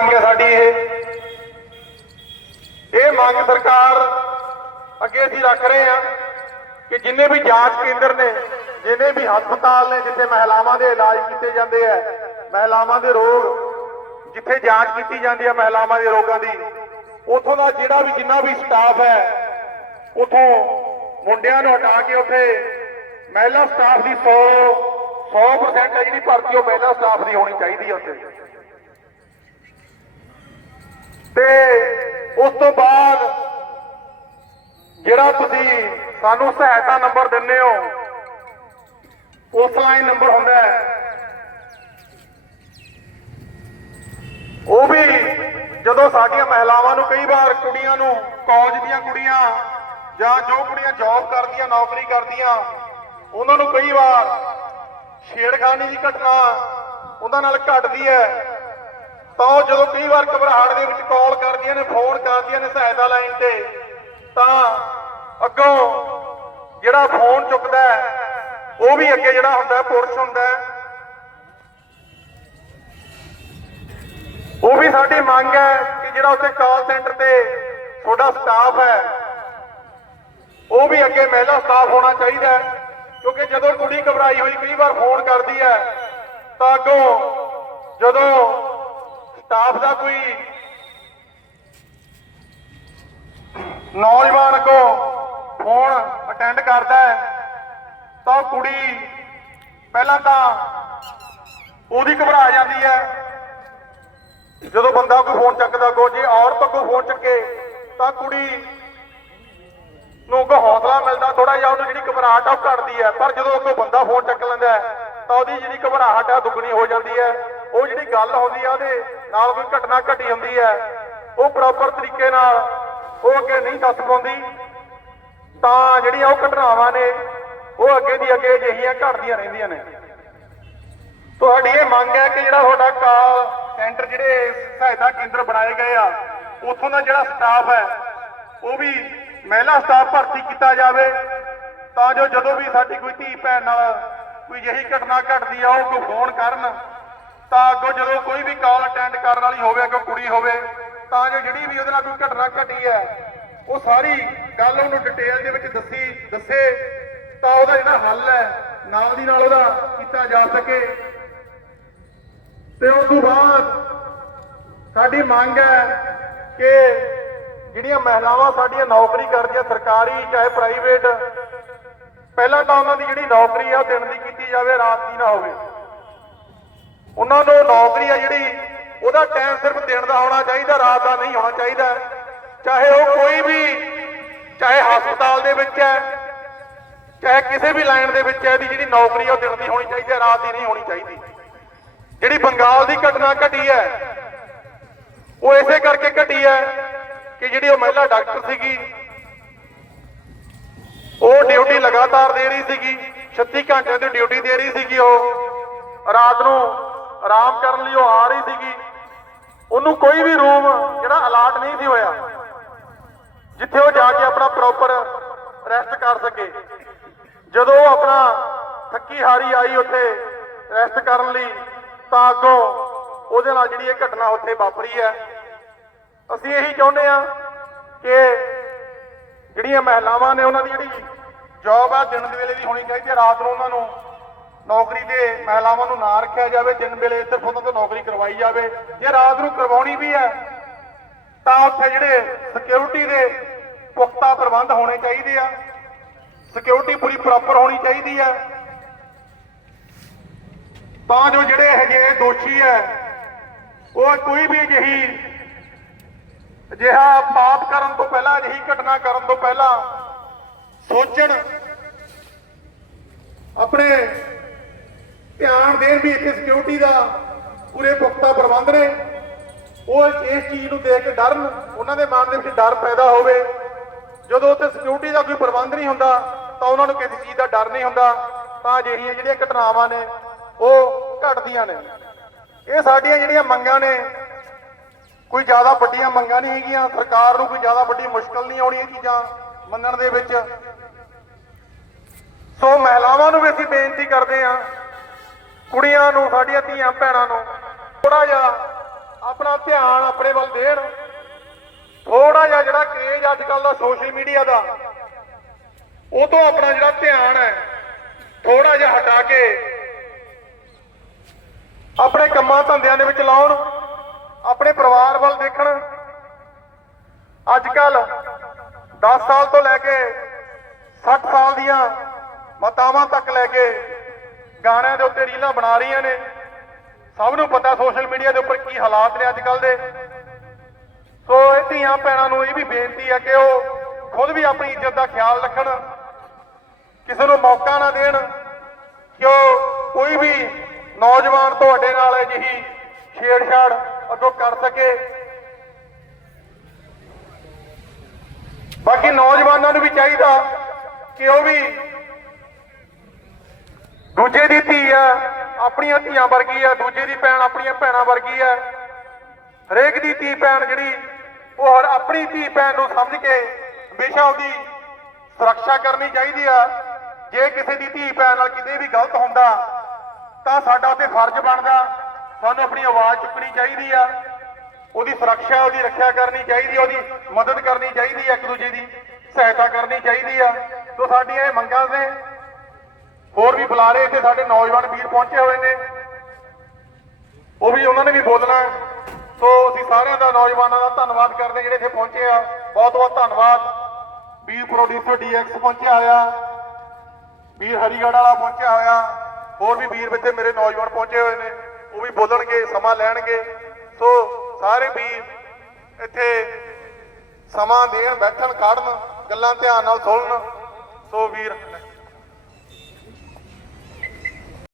ਮੰਗ ਹੈ ਸਾਡੀ ਇਹ। ਇਹ ਮੰਗ ਸਰਕਾਰ ਅੱਗੇ ਅਸੀਂ ਰੱਖ ਰਹੇ ਹਾਂ ਕਿ ਜਿੰਨੇ ਵੀ ਜਾਂਚ ਕੇਂਦਰ ਨੇ, ਜਿੰਨੇ ਵੀ ਹਸਪਤਾਲ ਨੇ ਜਿੱਥੇ ਮਹਿਲਾਵਾਂ ਦੇ ਇਲਾਜ ਕੀਤੇ ਜਾਂਦੇ ਆ, ਮਹਿਲਾਵਾਂ ਦੇ ਰੋਗ ਜਿੱਥੇ ਜਾਂਚ ਕੀਤੀ ਜਾਂਦੀ ਹੈ ਮਹਿਲਾਵਾਂ ਦੇ ਰੋਗਾਂ ਦੀ, ਉਥੋਂ ਦਾ ਜਿਹੜਾ ਵੀ ਜਿੰਨਾ ਵੀ ਸਟਾਫ ਹੈ, ਉਥੋਂ ਮੁੰਡਿਆਂ ਨੂੰ ਹਟਾ ਕੇ ਉੱਥੇ ਮਹਿਲਾ ਸਟਾਫ ਦੀ 100 100% ਹੈ ਜਿਹੜੀ ਭਰਤੀ ਉਹ ਮਹਿਲਾ ਸਟਾਫ ਦੀ ਹੋਣੀ ਚਾਹੀਦੀ ਹੈ ਉੱਥੇ। ਤੇ ਉਸ ਤੋਂ ਬਾਅਦ ਜਿਹੜਾ ਤੁਸੀਂ ਸਾਨੂੰ ਸਹਾਇਤਾ ਨੰਬਰ ਦਿੰਦੇ ਹੋ, ਉਸ ਲਾਈਨ ਨੰਬਰ ਹੁੰਦਾ ਹੈ। ਉਹ ਵੀ ਜਦੋਂ ਸਾਡੀਆਂ ਮਹਿਲਾਵਾਂ ਨੂੰ ਕਈ ਵਾਰ ਕੁੜੀਆਂ ਨੂੰ ਕਾਲਜ ਦੀਆਂ ਕੁੜੀਆਂ ਜਾਂ ਜੋ ਕੁੜੀਆਂ ਜੌਬ ਕਰਦੀਆਂ, ਨੌਕਰੀ ਕਰਦੀਆਂ, ਉਹਨਾਂ ਨੂੰ ਕਈ ਵਾਰ ਛੇੜਖਾਨੀ ਦੀ ਘਟਨਾ ਉਹਨਾਂ ਨਾਲ ਘਟਦੀ ਹੈ। ਤਾਂ ਉਹ ਜਦੋਂ ਕਈ ਵਾਰ ਘਬਰਾਹਟ ਦੇ ਵਿੱਚ ਕਾਲ ਕਰਦੀਆਂ ਨੇ, ਫੋਨ ਕਰਦੀਆਂ ਨੇ ਸਹਾਇਤਾ ਲਾਈਨ ਤੇ, ਤਾਂ ਅੱਗੋਂ ਜਿਹੜਾ ਫੋਨ ਚੁੱਕਦਾ ਉਹ ਵੀ ਅੱਗੇ ਜਿਹੜਾ ਹੁੰਦਾ ਪੁਰਸ਼ ਹੁੰਦਾ ਉਹ ਵੀ ਸਾਡੀ ਮੰਗ ਹੈ ਕਿ ਜਿਹੜਾ ਉੱਥੇ ਕਾਲ ਸੈਂਟਰ ਤੇ ਤੁਹਾਡਾ ਸਟਾਫ ਹੈ, ਉਹ ਵੀ ਅੱਗੇ ਮਹਿਲਾ ਸਟਾਫ ਹੋਣਾ ਚਾਹੀਦਾ ਕਿਉਂਕਿ ਜਦੋਂ ਕੁੜੀ ਘਬਰਾਈ ਹੋਈ, ਕਈ ਵਾਰ ਫੋਨ ਕਰਦੀ ਹੈ, ਤਾਂ ਅੱਗੋਂ ਜਦੋਂ ਸਟਾਫ ਦਾ ਕੋਈ ਨੌਜਵਾਨ ਅੱਗੋਂ ਫੋਨ ਅਟੈਂਡ ਕਰਦਾ ਹੈ, ਤਾਂ ਕੁੜੀ ਪਹਿਲਾਂ ਤਾਂ ਉਹਦੀ ਘਬਰਾ ਜਾਂਦੀ ਹੈ। ਜਦੋਂ ਬੰਦਾ ਕੋਈ ਫੋਨ ਚੱਕਦਾ, ਕੋ ਜੇ ਔਰਤ ਕੋਈ ਫੋਨ ਚੱਕੇ, ਤਾਂ ਕੁੜੀ ਨੂੰ ਕੋ ਹੌਸਲਾ ਮਿਲਦਾ ਥੋੜਾ ਜਿਹਾ ਉਹਨੂੰ ਜਿਹੜੀ ਘਬਰਾਹਟ ਆ ਉਹ ਘਟਦੀ ਹੈ। ਪਰ ਜਦੋਂ ਕੋਈ ਬੰਦਾ ਫੋਨ ਚੱਕ ਲੈਂਦਾ ਤਾਂ ਉਹਦੀ ਜਿਹੜੀ ਘਬਰਾਹਟ ਆ, ਦੁੱਗਣੀ ਹੋ ਜਾਂਦੀ ਹੈ। ਉਹ ਜਿਹੜੀ ਗੱਲ ਹੁੰਦੀ ਆ ਉਹਦੇ ਨਾਲ ਕੋਈ ਘਟਨਾ ਘਟੀ ਹੁੰਦੀ ਹੈ, ਉਹ ਪ੍ਰੋਪਰ ਤਰੀਕੇ ਨਾਲ ਉਹ ਅੱਗੇ ਨਹੀਂ ਦੱਸ ਪਾਉਂਦੀ, ਤਾਂ ਜਿਹੜੀਆਂ ਉਹ ਘਟਨਾਵਾਂ ਨੇ, ਉਹ ਅੱਗੇ ਦੀ ਅੱਗੇ ਅਜਿਹੀਆਂ ਘਟਦੀਆਂ ਰਹਿੰਦੀਆਂ ਨੇ। ਤੁਹਾਡੀ ਇਹ ਮੰਗ ਹੈ ਕਿ ਜਿਹੜਾ ਤੁਹਾਡਾ ਕਾਲ ਸੈਂਟਰ ਜਿਹੜੇ ਸਹਾਇਤਾ ਕੇਂਦਰ ਬਣਾਏ ਗਏ ਆ, ਉੱਥੋਂ ਦਾ ਜਿਹੜਾ ਸਟਾਫ ਹੈ, ਉਹ ਵੀ ਮਹਿਲਾ ਸਟਾਫ ਭਰਤੀ ਕੀਤਾ ਜਾਵੇ, ਤਾਂ ਜੋ ਜਦੋਂ ਵੀ ਸਾਡੀ ਕੋਈ ਧੀ ਭੈਣ ਨਾਲ ਕੋਈ ਜਿਹੀ ਘਟਨਾ ਘਟਦੀ ਆ, ਉਹ ਕੋਈ ਫੋਨ ਕਰਨ ਤਾਂ ਅੱਗੋਂ ਜਦੋਂ ਕੋਈ ਵੀ ਕਾਲ ਅਟੈਂਡ ਕਰਨ ਵਾਲੀ ਹੋਵੇ ਅੱਗੋਂ ਕੁੜੀ ਹੋਵੇ, ਤਾਂ ਜੋ ਜਿਹੜੀ ਵੀ ਉਹਦੇ ਨਾਲ ਕੋਈ ਘਟਨਾ ਘਟੀ ਹੈ, ਉਹ ਸਾਰੀ ਗੱਲ ਉਹਨੂੰ ਡਿਟੇਲ ਦੇ ਵਿੱਚ ਦੱਸੀ, ਦੱਸੇ, ਤਾਂ ਉਹਦਾ ਜਿਹੜਾ ਹੱਲ ਹੈ, ਨਾਲ ਦੀ ਨਾਲ ਉਹਦਾ ਕੀਤਾ ਜਾ ਸਕੇ। ਤੇ ਉਸ ਤੋਂ ਬਾਅਦ ਸਾਡੀ ਮੰਗ ਹੈ ਕਿ ਜਿਹੜੀਆਂ ਮਹਿਲਾਵਾਂ ਸਾਡੀਆਂ ਨੌਕਰੀ ਕਰਦੀਆਂ ਸਰਕਾਰੀ ਚਾਹੇ ਪ੍ਰਾਈਵੇਟ ਪਹਿਲਾਂ ਤਾਂ ਉਹਨਾਂ ਦੀ ਜਿਹੜੀ ਨੌਕਰੀ ਆ ਦਿਨ ਦੀ ਕੀਤੀ ਜਾਵੇ, ਰਾਤ ਦੀ ਨਾ ਹੋਵੇ। ਉਹਨਾਂ ਨੂੰ ਨੌਕਰੀ ਆ ਜਿਹੜੀ, ਉਹਦਾ ਟਾਈਮ ਸਿਰਫ ਦਿਨ ਦਾ ਹੋਣਾ ਚਾਹੀਦਾ, ਰਾਤ ਦਾ ਨਹੀਂ ਹੋਣਾ ਚਾਹੀਦਾ। ਚਾਹੇ ਉਹ ਕੋਈ ਵੀ, ਚਾਹੇ ਹਸਪਤਾਲ ਦੇ ਵਿੱਚ ਹੈ, ਚਾਹੇ ਕਿਸੇ ਵੀ ਲਾਈਨ ਦੇ ਵਿੱਚ ਹੈ, ਇਹਦੀ ਜਿਹੜੀ ਨੌਕਰੀ ਉਹ ਦਿਨ ਦੀ ਹੋਣੀ ਚਾਹੀਦੀ ਹੈ, ਰਾਤ ਦੀ ਨਹੀਂ ਹੋਣੀ ਚਾਹੀਦੀ। ਜਿਹੜੀ ਬੰਗਾਲ ਦੀ ਘਟਨਾ ਘਟੀ ਹੈ, ਉਹ ਇਸੇ ਕਰਕੇ ਘਟੀ ਹੈ ਕਿ ਜਿਹੜੀ ਉਹ ਮਹਿਲਾ ਡਾਕਟਰ ਸੀਗੀ, ਉਹ ਡਿਊਟੀ ਲਗਾਤਾਰ ਦੇ ਰਹੀ ਸੀਗੀ 36 ਘੰਟਿਆਂ ਦੀ ਡਿਊਟੀ ਦੇ ਰਹੀ ਸੀਗੀ ਉਹ, ਰਾਤ ਨੂੰ ਆਰਾਮ ਕਰਨ ਲਈ ਉਹ ਆ ਰਹੀ ਸੀਗੀ। ਉਹਨੂੰ ਕੋਈ ਵੀ ਰੂਮ ਜਿਹੜਾ ਅਲਾਟ ਨਹੀਂ ਸੀ ਹੋਇਆ, ਜਿੱਥੇ ਉਹ ਜਾ ਕੇ ਆਪਣਾ ਪ੍ਰੋਪਰ ਰੈਸਟ ਕਰ ਸਕੇ। ਜਦੋਂ ਉਹ ਆਪਣਾ ਥੱਕੀ ਹਾਰੀ ਆਈ ਉੱਥੇ ਰੈਸਟ ਕਰਨ ਲਈ, ਤਾਂ ਅੱਗੋਂ ਉਹਦੇ ਨਾਲ ਜਿਹੜੀ ਇਹ ਘਟਨਾ ਉੱਥੇ ਵਾਪਰੀ ਹੈ। ਅਸੀਂ ਇਹੀ ਚਾਹੁੰਦੇ ਆ ਕਿ ਜਿਹੜੀਆਂ ਮਹਿਲਾਵਾਂ ਨੇ ਉਹਨਾਂ ਦੀ ਜਿਹੜੀ ਜੌਬ ਆ, ਦਿਨ ਦੇ ਵੇਲੇ ਦੀ ਹੋਣੀ ਚਾਹੀਦੀ ਹੈ, ਰਾਤ ਨੂੰ ਉਹਨਾਂ ਨੂੰ ਨੌਕਰੀ ਤੇ ਮਹਿਲਾਵਾਂ ਨੂੰ ਨਾ ਰੱਖਿਆ ਜਾਵੇ, ਦਿਨ ਵੇਲੇ ਸਿਰਫ ਉਹਨਾਂ ਤੋਂ ਨੌਕਰੀ ਕਰਵਾਈ ਜਾਵੇ। ਜੇ ਰਾਤ ਨੂੰ ਕਰਵਾਉਣੀ ਵੀ ਹੈ, ਤਾਂ ਉੱਥੇ ਜਿਹੜੇ ਸਿਕਿਉਰਿਟੀ ਦੇ ਪੁਖਤਾ ਪ੍ਰਬੰਧ ਹੋਣੇ ਚਾਹੀਦੇ ਆ। ਸਿਕਿਉਰਿਟੀ ਪੂਰੀ ਪ੍ਰੋਪਰ ਹੋਣੀ ਚਾਹੀਦੀ ਹੈ। ਤਾਂ ਜੋ ਜਿਹੜੇ ਹੈਗੇ ਦੋਸ਼ੀ ਹੈ, ਉਹ ਕੋਈ ਵੀ ਅਜਿਹੀ, ਅਜਿਹਾ ਪਾਪ ਕਰਨ ਤੋਂ ਪਹਿਲਾਂ, ਅਜਿਹੀ ਘਟਨਾ ਕਰਨ ਤੋਂ ਪਹਿਲਾਂ ਸੋਚਣ, ਆਪਣੇ ਧਿਆਨ ਦੇਣ ਵੀ ਇੱਥੇ ਸਿਕਿਉਰਿਟੀ ਦਾ ਪੂਰੇ ਪੁਖਤਾ ਪ੍ਰਬੰਧ ਨੇ। ਉਹ ਇਸ ਚੀਜ਼ ਨੂੰ ਦੇਖ ਕੇ ਡਰਨ, ਉਹਨਾਂ ਦੇ ਮਨ ਦੇ ਵਿੱਚ ਡਰ ਪੈਦਾ ਹੋਵੇ। ਜਦੋਂ ਉੱਥੇ ਸਿਕਿਉਰਿਟੀ ਦਾ ਕੋਈ ਪ੍ਰਬੰਧ ਨਹੀਂ ਹੁੰਦਾ, ਤਾਂ ਉਹਨਾਂ ਨੂੰ ਕਿਸੇ ਚੀਜ਼ ਦਾ ਡਰ ਨਹੀਂ ਹੁੰਦਾ। ਤਾਂ ਅਜਿਹੀਆਂ ਜਿਹੜੀਆਂ ਘਟਨਾਵਾਂ ਨੇ, ਉਹ ਘਟਦੀਆਂ ਨੇ। ਇਹ ਸਾਡੀਆਂ ਜਿਹੜੀਆਂ ਮੰਗਾਂ ਨੇ, ਕੋਈ ਜ਼ਿਆਦਾ ਵੱਡੀਆਂ ਮੰਗਾਂ ਨਹੀਂ ਹੈਗੀਆਂ। ਸਰਕਾਰ ਨੂੰ ਕੋਈ ਜ਼ਿਆਦਾ ਵੱਡੀ ਮੁਸ਼ਕਲ ਨਹੀਂ ਆਉਣੀ ਇਹ ਚੀਜ਼ਾਂ ਮੰਨਣ ਦੇ ਵਿੱਚ। ਸੋ ਮਹਿਲਾਵਾਂ ਨੂੰ ਵੀ ਅਸੀਂ ਬੇਨਤੀ ਕਰਦੇ ਹਾਂ ਕੁੜੀਆਂ ਨੂੰ, ਸਾਡੀਆਂ ਧੀਆਂ ਭੈਣਾਂ ਨੂੰ ਥੋੜਾ ਜਿਹਾ ਆਪਣਾ ਧਿਆਨ ਆਪਣੇ ਵੱਲ ਦੇਣ। ਥੋੜਾ ਜਿਹਾ ਜਿਹੜਾ ਕ੍ਰੇਜ ਅੱਜ ਕੱਲ ਦਾ ਸੋਸ਼ਲ ਮੀਡੀਆ ਦਾ, ਉਹ ਤੋਂ ਆਪਣਾ ਜਿਹੜਾ ਧਿਆਨ ਹੈ ਥੋੜਾ ਜਿਹਾ ਹਟਾ ਕੇ ਆਪਣੇ ਕੰਮਾਂ ਧੰਦਿਆਂ ਦੇ ਵਿੱਚ ਲਾਉਣ, ਆਪਣੇ ਪਰਿਵਾਰ ਵੱਲ ਦੇਖਣ। ਅੱਜ ਕੱਲ 10 ਸਾਲ ਤੋਂ ਲੈ ਕੇ 60 ਸਾਲ ਦੀਆਂ ਮਾਤਾਵਾਂ ਤੱਕ ਲੈ ਕੇ ਗਾਣਿਆਂ ਦੇ ਉੱਤੇ ਰੀਲਾਂ ਬਣਾ ਰਹੀਆਂ ਨੇ। ਸਭ ਨੂੰ ਪਤਾ ਸੋਸ਼ਲ ਮੀਡੀਆ ਦੇ ਉੱਪਰ ਕੀ ਹਾਲਾਤ ਨੇ ਅੱਜ ਕੱਲ ਦੇ। ਸੋ ਇਹ ਧੀਆਂ ਭੈਣਾਂ ਨੂੰ ਇਹ ਵੀ ਬੇਨਤੀ ਹੈ ਕਿ ਉਹ ਖੁਦ ਵੀ ਆਪਣੀ ਇੱਜ਼ਤ ਦਾ ਖਿਆਲ ਰੱਖਣ, ਕਿਸੇ ਨੂੰ ਮੌਕਾ ਨਾ ਦੇਣ, ਕਿ ਉਹ ਕੋਈ ਵੀ ਨੌਜਵਾਨ ਤੁਹਾਡੇ ਨਾਲ ਅਜਿਹੀ ਛੇੜਛਾੜ ਅੱਗੋਂ ਕਰ ਸਕੇ। ਬਾਕੀ ਨੌਜਵਾਨਾਂ ਨੂੰ ਵੀ ਚਾਹੀਦਾ ਕਿ ਉਹ ਵੀ ਦੂਜੇ ਦੀ ਧੀ ਆ, ਆਪਣੀਆਂ ਧੀਆਂ ਵਰਗੀ ਆ, ਦੂਜੇ ਦੀ ਭੈਣ ਆਪਣੀਆਂ ਭੈਣਾਂ ਵਰਗੀ ਆ। ਹਰੇਕ ਦੀ ਧੀ ਭੈਣ ਜਿਹੜੀ, ਉਹ ਹਰ ਆਪਣੀ ਧੀ ਭੈਣ ਨੂੰ ਸਮਝ ਕੇ ਹਮੇਸ਼ਾ ਉਹਦੀ ਸੁਰੱਖਿਆ ਕਰਨੀ ਚਾਹੀਦੀ ਆ। ਜੇ ਕਿਸੇ ਦੀ ਧੀ ਭੈਣ ਨਾਲ ਕਿਤੇ ਵੀ ਗਲਤ ਹੁੰਦਾ, ਤਾਂ ਸਾਡਾ ਤੇ ਫਰਜ਼ ਬਣਦਾ, ਸਾਨੂੰ ਆਪਣੀ ਆਵਾਜ਼ ਚੁੱਕਣੀ ਚਾਹੀਦੀ ਆ। ਉਹਦੀ ਸੁਰੱਖਿਆ, ਉਹਦੀ ਰੱਖਿਆ ਕਰਨੀ ਚਾਹੀਦੀ ਆ ਉਹਦੀ ਮਦਦ ਕਰਨੀ ਚਾਹੀਦੀ ਆ ਇੱਕ ਦੂਜੇ ਦੀ, ਸਹਾਇਤਾ ਕਰਨੀ ਚਾਹੀਦੀ ਆ। ਸੋ ਸਾਡੀਆਂ ਇਹ ਮੰਗਾਂ ਨੇ ਹੋਰ ਵੀ ਬੁਲਾਰੇ ਇੱਥੇ ਸਾਡੇ ਨੌਜਵਾਨ ਵੀਰ ਪਹੁੰਚੇ ਹੋਏ ਨੇ। ਉਹ ਵੀ ਉਹਨਾਂ ਨੇ ਵੀ ਬੋਲਣਾ ਸੋ ਅਸੀਂ ਸਾਰਿਆਂ ਦਾ, ਨੌਜਵਾਨਾਂ ਦਾ ਧੰਨਵਾਦ ਕਰਦੇ ਜਿਹੜੇ ਇੱਥੇ ਪਹੁੰਚੇ ਆ। ਬਹੁਤ ਬਹੁਤ ਧੰਨਵਾਦ। ਵੀਰ ਪ੍ਰੋਡਿਊਸਰ ਡੀਐਕਸ ਪਹੁੰਚਿਆ ਹੋਇਆ। ਵੀਰ ਹਰੀਗੜ੍ਹ ਵਾਲਾ ਪਹੁੰਚਿਆ ਹੋਇਆ। ਹੋਰ ਵੀ ਵੀਰ ਇੱਥੇ ਮੇਰੇ ਨੌਜਵਾਨ ਪਹੁੰਚੇ ਹੋਏ ਨੇ। ਉਹ ਵੀ ਬੋਲਣਗੇ, ਸਮਾਂ ਲੈਣਗੇ। ਸੋ ਸਾਰੇ ਵੀਰ ਇੱਥੇ ਸਮਾਂ ਦੇਣ, ਬੈਠਣ ਖੜਨ ਗੱਲਾਂ ਧਿਆਨ ਨਾਲ ਸੁਣਨ। ਸੋ ਵੀਰ